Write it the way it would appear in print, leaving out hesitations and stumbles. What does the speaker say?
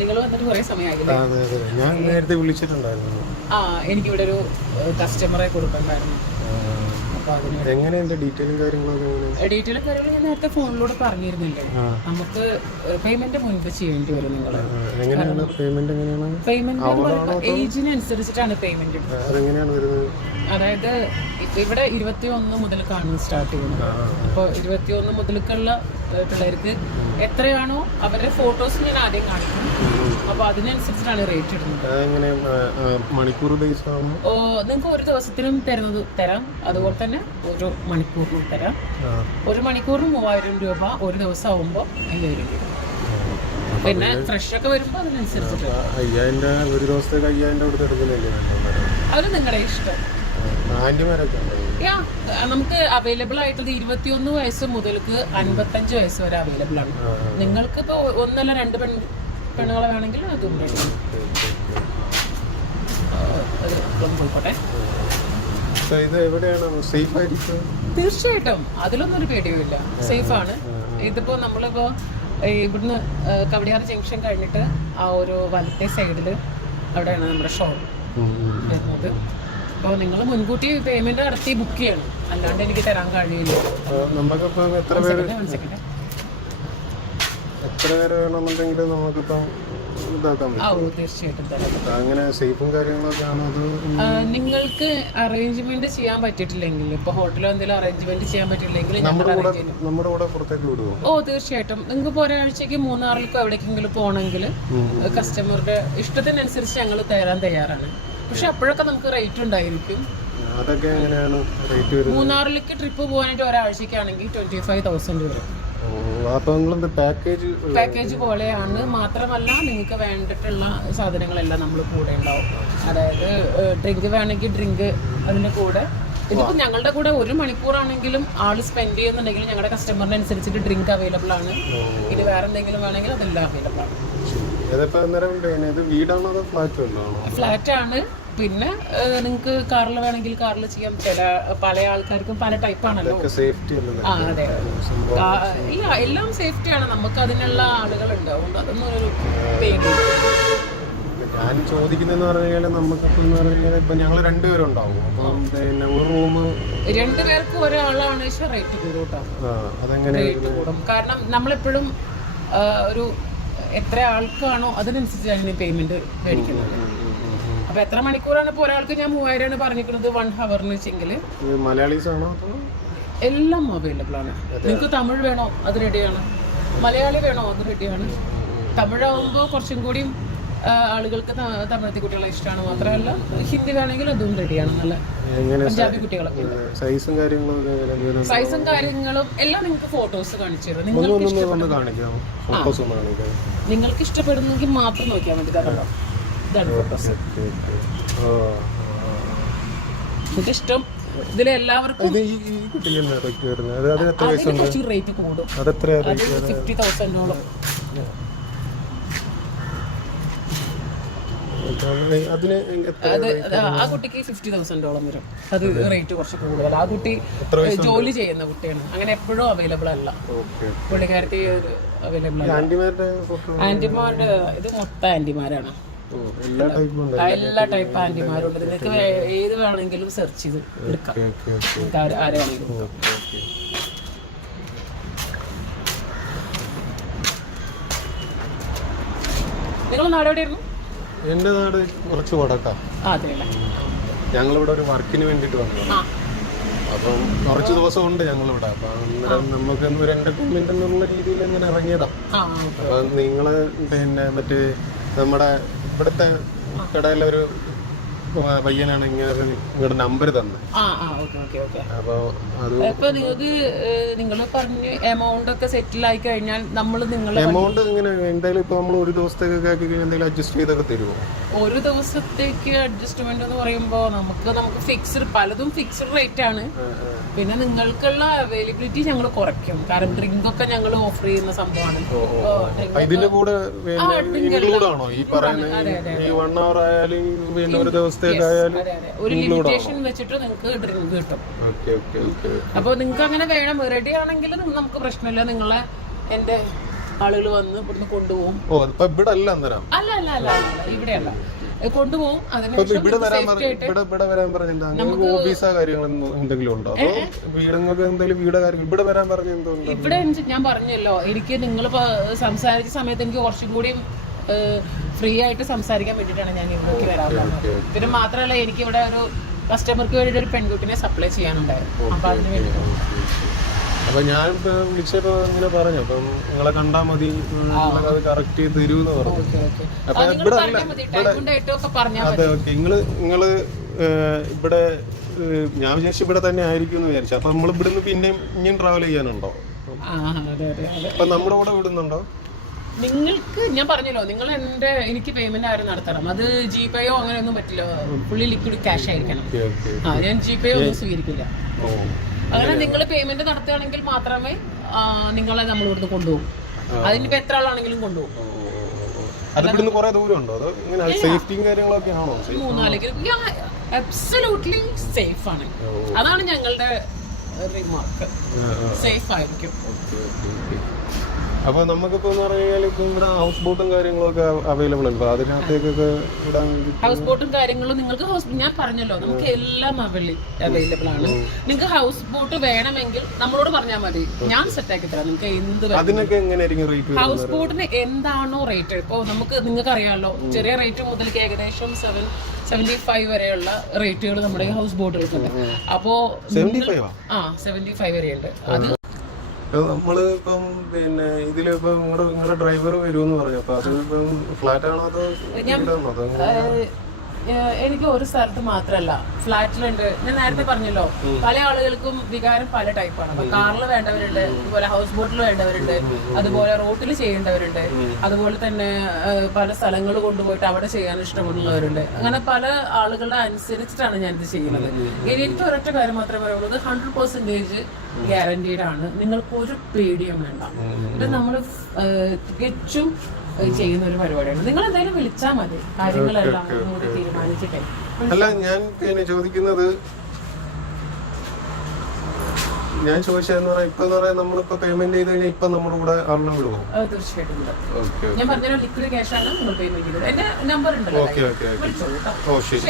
നിങ്ങൾ വന്നിട്ട് കുറേ സമയമായില്ലേ? ഞാൻ നേരത്തെ വിളിച്ചിട്ടുണ്ടായിരുന്നു. എനിക്കിവിടെ ഒരു കസ്റ്റമറെ കൊടുക്കണ്ടായിരുന്നു. എങ്ങനെയുണ്ട് ഡീറ്റെയിലും കാര്യങ്ങളൊക്കെ? ഡീറ്റെയിലും കാര്യങ്ങളും ഞാൻ നേരത്തെ ഫോണിലൂടെ പറഞ്ഞിരുന്നില്ലേ. നമുക്ക് പേയ്മെന്റ് മുൻപ് ചെയ്യേണ്ടി വരും. നിങ്ങൾ പേയ്മെന്റ് ഏജിനനുസരിച്ചിട്ടാണ് പേയ്മെന്റ്. അതായത് ഇവിടെ 21 മുതൽക്കാണ് സ്റ്റാർട്ട് ചെയ്യുന്നത്. അപ്പോൾ 21 മുതൽക്കുള്ള പിള്ളേർക്ക് എത്രയാണോ അവരുടെ ഫോട്ടോസ് ഞാൻ ആദ്യം കാണിക്കും. അപ്പോൾ അതിനനുസരിച്ചിട്ടാണ് റേറ്റ് ഇടുന്നത്. മണിക്കൂർ ബേസ് ആണോ? നിങ്ങൾക്ക് ഒരു ദിവസത്തിനും തരാം, അതുപോലെ തന്നെ ഒരു മണിക്കൂറിനും തരാം. ഒരു മണിക്കൂറിന് 3000 രൂപ, ഒരു ദിവസം ആവുമ്പോൾ 5000 രൂപ. പിന്നെ ഫ്രഷ് ഒക്കെ വരുമ്പോൾ അതിനനുസരിച്ചിട്ട് 5000 ഒരു ദിവസത്തേക്ക് 5000 കൊടുത്ത് എടുക്കുന്നില്ലേ? അത് നിങ്ങളുടെ ഇഷ്ടം. നമുക്ക് അവൈലബിൾ ആയിട്ടുള്ളത് 21 വയസ്സ് മുതൽക്ക് 55 വയസ്സ് വരെ അവൈലബിൾ ആണ്. നിങ്ങൾക്ക് ഇപ്പോൾ ഒന്നല്ല 2 പെണ്ണുങ്ങളെ വേണമെങ്കിൽ അതും പോയിക്കോട്ടെ. തീർച്ചയായിട്ടും അതിലൊന്നും ഒരു പേടിയുമില്ല, സേഫ് ആണ്. ഇതിപ്പോ നമ്മളിപ്പോ ഇവിടുന്ന് കവടിയാർ ജംഗ്ഷൻ കഴിഞ്ഞിട്ട് ആ ഒരു വലത്തെ സൈഡിൽ അവിടെയാണ് നമ്മുടെ ഷോപ്പ് വരുന്നത്. അപ്പോൾ നിങ്ങൾ മുൻകൂട്ടി പേയ്മെന്റ് നടത്തി ബുക്ക് ചെയ്യണം, അല്ലാണ്ട് എനിക്ക് തരാൻ കഴിയില്ല. നിങ്ങൾക്ക് അറേഞ്ച്മെന്റ് ചെയ്യാൻ പറ്റിയിട്ടില്ലെങ്കിൽ, ഇപ്പൊ ഹോട്ടലോ എന്തെങ്കിലും അറേഞ്ച്മെന്റ് ചെയ്യാൻ പറ്റില്ലെങ്കിൽ തീർച്ചയായിട്ടും നിങ്ങൾക്ക് ഇപ്പോൾ ഒരാഴ്ചക്ക് മൂന്നാറിലേക്കോ എവിടേക്കെങ്കിലും പോകണമെങ്കിൽ കസ്റ്റമറുടെ ഇഷ്ടത്തിനനുസരിച്ച് ഞങ്ങൾ തരാൻ തയ്യാറാണ്. പക്ഷെ അപ്പോഴൊക്കെ നമുക്ക് റേറ്റ് ഉണ്ടായിരിക്കും. മൂന്നാറിലേക്ക് ട്രിപ്പ് പോകാനായിട്ട് ഒരാഴ്ചക്കാണെങ്കിൽ 25,000 വരും. പാക്കേജ് പോലെയാണ്. മാത്രമല്ല നിങ്ങൾക്ക് വേണ്ടിയിട്ടുള്ള സാധനങ്ങളെല്ലാം നമ്മൾ കൂടെ ഉണ്ടാവും. അതായത് ഡ്രിങ്ക് വേണമെങ്കിൽ ഡ്രിങ്ക് അതിൻ്റെ കൂടെ. ഇതിപ്പോൾ ഞങ്ങളുടെ കൂടെ 1 മണിക്കൂറാണെങ്കിലും ആൾ സ്പെൻഡ് ചെയ്യുന്നുണ്ടെങ്കിൽ ഞങ്ങളുടെ കസ്റ്റമറിന് അനുസരിച്ചിട്ട് ഡ്രിങ്ക് അവൈലബിൾ ആണ്. ഇനി വേറെ എന്തെങ്കിലും വേണമെങ്കിൽ അതെല്ലാം അവൈലബിൾ ആണ്. ഫ്ലാറ്റ് ആണ്. പിന്നെ നിങ്ങൾക്ക് കാറിൽ വേണമെങ്കിൽ കാറിൽ ചെയ്യാം. ചില പല ആൾക്കാർക്കും പല ടൈപ്പാണല്ലോ. അതെ, ഇല്ല എല്ലാം സേഫ്റ്റിയാണ്. നമുക്ക് അതിനുള്ള ആളുകളുണ്ട്, അതുകൊണ്ട് അതൊന്നും ഒരു പേടി. ഞാൻ ചോദിക്കുന്നതെന്ന് പറഞ്ഞാൽ നമുക്ക് ഞങ്ങൾ 2 പേരുണ്ടാവും. പിന്നെ ഒരു റൂം 2 പേർക്ക് ഒരാളാണ് റേറ്റ് കൂടും കേട്ടോ. റേറ്റ് കൂടും. കാരണം നമ്മളെപ്പോഴും ഒരു എത്ര ആൾക്കാണോ അതിനനുസരിച്ചാണ് പേയ്മെന്റ് മേടിക്കുന്നത്. അപ്പൊ എത്ര മണിക്കൂറാണ് ഇപ്പോൾ ഒരാൾക്ക് ഞാൻ 3000 പറഞ്ഞിരിക്കുന്നത് 1 ഹവറിന് വെച്ചെങ്കിൽ. മലയാളീസ് ആണോ? എല്ലാം അവൈലബിൾ ആണ്. നിങ്ങൾക്ക് തമിഴ് വേണോ അത് റെഡിയാണ്, മലയാളി വേണോ അത് റെഡിയാണ്. തമിഴാവുമ്പോൾ കുറച്ചും കൂടി ആളുകൾക്ക് തമിഴത്തി കുട്ടികളെ ഇഷ്ടമാണ്. മാത്രമല്ല ഹിന്ദി വേണമെങ്കിൽ അതും റെഡിയാണ്. നല്ല പഞ്ചാബി കുട്ടികളൊക്കെ ഉണ്ട്. സൈസും കാര്യങ്ങളും എല്ലാം നിങ്ങൾക്ക് ഫോട്ടോസ് കാണിച്ചു തരും. നിങ്ങൾക്ക് ഇഷ്ടപ്പെടുന്നെങ്കിൽ മാത്രം നോക്കിയാൽ മതി. കാരണം ഇതാണ് ഫോട്ടോസ്. നിങ്ങൾക്ക് ഇഷ്ടം ഇതിലെല്ലാവർക്കും കുറച്ച് റേറ്റ് കൂടും. 50,000-ഓളം. ആ കുട്ടിക്ക് 50,000-ഓളം വരും. അത് റേറ്റ് കുറച്ച് കൂടുതൽ. ആ കുട്ടി ജോലി ചെയ്യുന്ന കുട്ടിയാണ്, അങ്ങനെ എപ്പോഴും അവൈലബിൾ അല്ല. പുള്ളിക്കാരത്തി അവൈലബിൾ അല്ല. ആന്റിമാരുടെ ഇത് മൊത്തം ആന്റിമാരാണ്. എല്ലാ ടൈപ്പ് ആന്റിമാരുണ്ട്. നിങ്ങൾക്ക് ഏത് വേണമെങ്കിലും സെർച്ച് ചെയ്ത് എടുക്കാം. ആരെ വേണമെങ്കിലും. നിങ്ങൾ നാട് എവിടെയായിരുന്നു? എന്റെ നാട് കുറച്ച് വടക്കാ. ഞങ്ങളിവിടെ ഒരു വർക്കിന് വേണ്ടിട്ട് വന്നു. അപ്പം കുറച്ച് ദിവസം ഉണ്ട് ഞങ്ങളിവിടെ. അപ്പൊ നമുക്ക് ഒരു എന്റർടൈൻമെന്റ് എന്നുള്ള രീതിയിൽ അങ്ങനെ ഇറങ്ങിയതാ. അപ്പൊ നിങ്ങള് പിന്നെ മറ്റേ നമ്മുടെ ഇവിടുത്തെ കടയിലൊരു പയ്യനാണ് നിങ്ങളുടെ നമ്പർ തന്നെ. അപ്പൊ നിങ്ങൾക്ക് നിങ്ങൾ പറഞ്ഞ് എമൗണ്ട് ഒക്കെ സെറ്റിൽ ആയി കഴിഞ്ഞാൽ നമ്മൾ നിങ്ങളെ എമൗണ്ട് ഇങ്ങനെ എന്തായാലും ഇപ്പൊ നമ്മൾ ഒരു ദിവസത്തേക്കൊക്കെ ആക്കി കഴിഞ്ഞാൽ എന്തെങ്കിലും അഡ്ജസ്റ്റ് ചെയ്തൊക്കെ തരുമോ? ഒരു ദിവസത്തേക്ക് അഡ്ജസ്റ്റ്മെന്റ് എന്ന് പറയുമ്പോൾ നമുക്ക് ഫിക്സ്ഡ്, പലതും ഫിക്സ്ഡ് റേറ്റ് ആണ്. പിന്നെ നിങ്ങൾക്കുള്ള അവൈലബിലിറ്റി ഞങ്ങൾ കുറയ്ക്കും. കാരണം ഡ്രിങ്ക് ഒക്കെ ഞങ്ങൾ ഓഫർ ചെയ്യുന്ന സംഭവമാണ്. ഇതിന്റെ കൂടെ ഈ പറയുന്ന 1 hour ആയാലും പിന്നെ ഒരു ദിവസത്തേക്കായാലും ഒരു ലിമിറ്റേഷൻ വെച്ചിട്ട് നിങ്ങൾക്ക് ഡ്രിങ്ക് കിട്ടും. അപ്പോൾ നിങ്ങൾക്ക് അങ്ങനെ വേണം, റെഡി ആണെങ്കിൽ നമുക്ക് പ്രശ്നമില്ല. നിങ്ങളെ എൻ്റെ ആളുകൾ വന്ന് ഇവിടുന്ന് കൊണ്ടുപോകും. ഓ അതിപ്പോ ഇവിടെ അല്ല അന്നേരം? അല്ല അല്ല അല്ല ഇവിടെയല്ല, കൊണ്ടുപോകും. ഇവിടെ വരാൻ പറഞ്ഞില്ല, ഓഫീസാ കാര്യങ്ങളൊന്നും എന്തെങ്കിലും ഉണ്ടോ? അതോ വീടുങ്ങൾക്ക് എന്തെങ്കിലും വീട് കാര്യങ്ങൾ ഇവിടെ വരാൻ പറഞ്ഞ എന്തുകൊണ്ട്? ഇവിടെ ഞാൻ പറഞ്ഞല്ലോ, എനിക്ക് നിങ്ങൾ സംസാരിച്ച സമയത്ത് എനിക്ക് കുറച്ചും കൂടി ഫ്രീ ആയിട്ട് സംസാരിക്കാൻ വേണ്ടിയിട്ടാണ് ഞാൻ ഇവിടേക്ക് വരാൻ പറഞ്ഞത്. പിന്നെ മാത്രമല്ല എനിക്ക് ഇവിടെ ഒരു കസ്റ്റമർക്ക് വേണ്ടിയിട്ട് ഒരു പെൺകുട്ടിനെ സപ്ലൈ ചെയ്യാനുണ്ടായിരുന്നു. അപ്പൊ അതിന് വേണ്ടിയിട്ട് അപ്പൊ ഞാൻ വിളിച്ചപ്പോ ഇങ്ങനെ പറഞ്ഞു, അപ്പം നിങ്ങളെ കണ്ടാ മതി, അത് കറക്റ്റ് ചെയ്ത് തരൂന്ന് പറഞ്ഞു. അപ്പൊ ഇവിടെ അതെ ഓക്കെ. നിങ്ങള് ഇവിടെ ഞാൻ വിചാരിച്ചു ഇവിടെ തന്നെ ആയിരിക്കും എന്ന് വിചാരിച്ചു. അപ്പൊ നമ്മൾ ഇവിടുന്ന് പിന്നെയും ഇനിയും ട്രാവൽ ചെയ്യാനുണ്ടോ? അപ്പൊ നമ്മുടെ കൂടെ വിടുന്നുണ്ടോ? നിങ്ങൾക്ക് ഞാൻ പറഞ്ഞല്ലോ, നിങ്ങൾ എനിക്ക് പേയ്മെന്റ് ആരും നടത്തണം. അത് ജിപേയോ അങ്ങനെയൊന്നും പറ്റില്ല, ഫുള്ളി ലിക്വിഡ് ക്യാഷ് ആയിരിക്കണം. ഞാൻ ജിപേയോ ഒന്നും സ്വീകരിക്കില്ല. അങ്ങനെ നിങ്ങൾ പേയ്മെന്റ് നടത്തുകയാണെങ്കിൽ മാത്രമേ നിങ്ങളെ നമ്മൾ ഇവിടുന്ന് കൊണ്ടുപോകും. അതിനിപ്പോ എത്ര ആളാണെങ്കിലും കൊണ്ടുപോകും. 3-4 സേഫ് ആണ്. അതാണ് ഞങ്ങളുടെ റിമാർക്ക്. സേഫ് ആയിരിക്കും. അപ്പൊ നമുക്കിപ്പോ പറഞ്ഞു കഴിഞ്ഞാൽ ഇപ്പൊ ഇവിടെ ഹൗസ് ബോട്ടും കാര്യങ്ങളൊക്കെ അവൈലബിൾ ഉണ്ട്. അതിനകത്തേക്കൊക്കെ ഇടാൻ വേണ്ടി ഹൗസ് ബോട്ടും കാര്യങ്ങളും നിങ്ങൾക്ക് ഞാൻ പറഞ്ഞല്ലോ, നമുക്ക് എല്ലാം അവൈലബിൾ ആണ്. നിങ്ങൾക്ക് ഹൗസ് ബോട്ട് വേണമെങ്കിൽ നമ്മളോട് പറഞ്ഞാൽ മതി, ഞാൻ സെറ്റ് ആക്കി തരാം. നിങ്ങൾക്ക് എന്ത് അതിനൊക്കെ എങ്ങനെയായിരിക്കും റേറ്റ്? ഹൗസ് ബോട്ടിന് എന്താണോ റേറ്റ്, ഇപ്പൊ നിങ്ങൾക്ക് അറിയാമല്ലോ, ചെറിയ റേറ്റ് മുതൽക്ക് ഏകദേശം 75 വരെയുള്ള റേറ്റുകൾ നമ്മുടെ ഹൗസ് ബോട്ടുകൾക്കുണ്ട്. അപ്പോ 75 വരെയുണ്ട്. അത് നമ്മള് ഇപ്പം പിന്നെ ഇതിലിപ്പം നിങ്ങളുടെ ഡ്രൈവർ വരുമെന്ന് പറഞ്ഞു. അപ്പൊ അത് ഇപ്പം ഫ്ലാറ്റ് ആണോ അതോ എനിക്ക് ഒരു സ്ഥലത്ത് മാത്രമല്ല, ഫ്ലാറ്റിലുണ്ട്. ഞാൻ നേരത്തെ പറഞ്ഞല്ലോ, പല ആളുകൾക്കും വികാരം പല ടൈപ്പാണ്. അപ്പൊ കാറിൽ വേണ്ടവരുണ്ട്, അതുപോലെ ഹൗസ് ബോട്ടിൽ വേണ്ടവരുണ്ട്, അതുപോലെ റോട്ടിൽ ചെയ്യേണ്ടവരുണ്ട്, അതുപോലെ തന്നെ പല സ്ഥലങ്ങൾ കൊണ്ടുപോയിട്ട് അവിടെ ചെയ്യാൻ ഇഷ്ടമുള്ളവരുണ്ട്. അങ്ങനെ പല ആളുകളുടെ അനുസരിച്ചിട്ടാണ് ഞാനിത് ചെയ്യുന്നത്. എനിക്ക് ഒരൊറ്റ കാര്യം മാത്രമേ പറയുള്ളൂ, 100% ഗ്യാരണ്ടീഡ് ആണ്. നിങ്ങൾക്ക് ഒരു പേടിയും വേണ്ട. ഇത് നമ്മൾ തികച്ചും ചെയ്യുന്ന ഒരു പരിപാടിയാണ്. നിങ്ങൾ എന്തായാലും വിളിച്ചാൽ മതി, കാര്യങ്ങളെല്ലാം കൂടി തീരുമാനിച്ചിട്ടേ. അല്ല ഞാൻ പിന്നെ ചോദിക്കുന്നത്, ഞാൻ ചോദിച്ചതെന്ന് പറയാം, ഇപ്പൊ നമ്മളിപ്പോ പേയ്മെന്റ് ചെയ്ത് കഴിഞ്ഞാൽ ഇപ്പൊ നമ്മുടെ കൂടെ ആളിനെ വിടുമോ? തീർച്ചയായിട്ടും. ഞാൻ പറഞ്ഞ ലിക്വിഡ് ക്യാഷ് ആണ് നിങ്ങൾ പേയ്മെന്റ് ചെയ്തത്. എന്റെ നമ്പർ ഉണ്ടല്ലോ. ഓക്കെ. ഓ ശരി.